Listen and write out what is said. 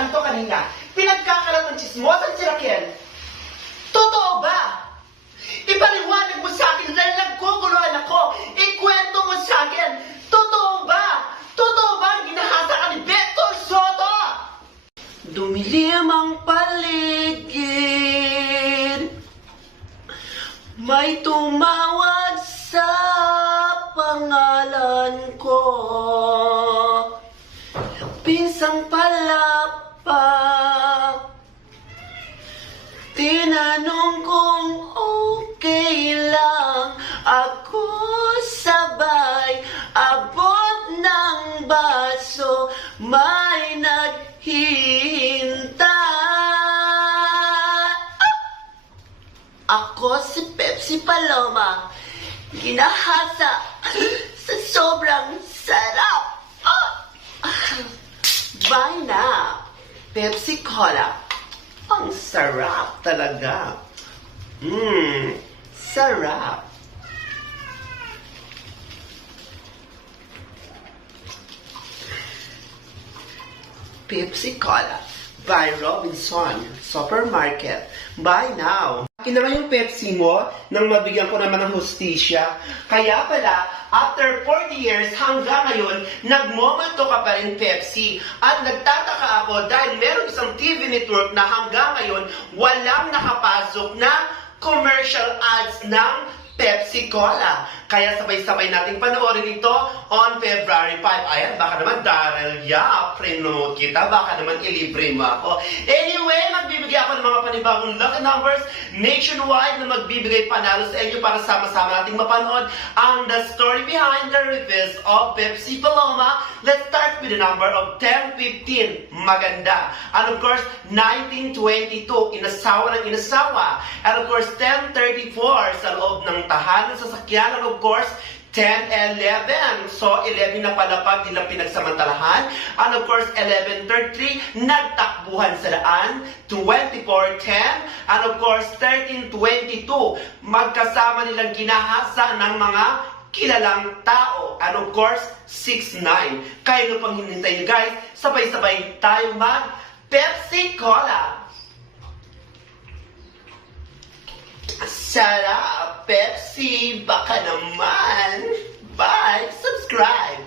Santo kanina. Pinagkakalat ng chismosan si Raquel. Totoo ba? Ipaliwanag mo sa akin dahil nagkukuluhan ako. Ikwento mo sa akin. Totoo ba? Totoo ba ang ginahasa ka ni Victor Soto? Dumilim ang paligid. May tumawag sa pangalan ko. Pinsang palapa. Tinanong kung okay lang ako, sabay abot ng baso, may naghihintay. Ako si Pepsi Paloma, ginahasa sa sobrang sarap. Buy na, Pepsi Cola. Ang sarap talaga. Sarap. Pepsi Cola by Robinson Supermarket. Buy now. Akin naman yung Pepsi mo nang mabigyan ko naman ng hustisya. Kaya pala, after 40 years hanggang ngayon, nagmomulto ka pa rin Pepsi. At nagtataka ako dahil meron isang TV network na hanggang ngayon walang nakapasok na commercial ads ng Pepsi Cola. Kaya sabay-sabay nating panoorin ito on February 5. Ayan, baka naman Daryl Yap, pre-note kita, baka naman ilibre mo ako. Anyway, magbibigay ako ng mga panibagong lucky numbers nationwide na magbibigay panalo sa inyo para sama-sama nating mapanood ang the story behind the request of Pepsi Paloma. Let's start with the number of 10-15. Maganda. And of course, 1922. Inasawa ng inasawa. And of course, 10-34 sa loob ng tahanan sa sasakyan. And of course, 10-11. So, 11 na palapag, di na pinagsamantalahan. And of course, 11-33, nagtakbuhan sa daan. 24-10. And of course, 13-22, magkasama nilang ginahasa ng mga kilalang tao. And of course, 6-9. Kaya nyo pang hinintay nyo guys, sabay-sabay tayo mag Pepsi Cola. Sarap, Pepsi, baka naman. Bye, subscribe.